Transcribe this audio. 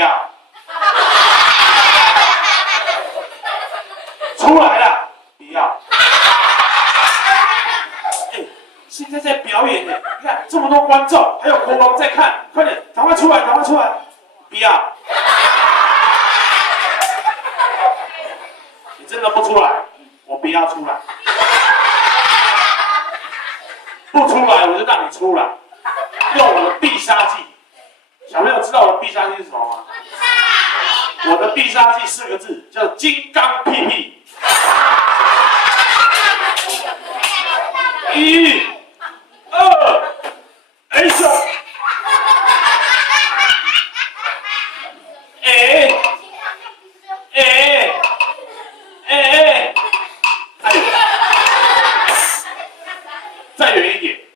要。出来了，不要。现在在表演呢，你看这么多观众，还有国王在看，快点，赶快出来，赶快出来！不要。你真的不出来，我不要出来。不出来，我就让你出来，用我的必杀技。小朋友知道我的必杀技是什么吗？我的必杀技4个字，叫金刚屁屁。1、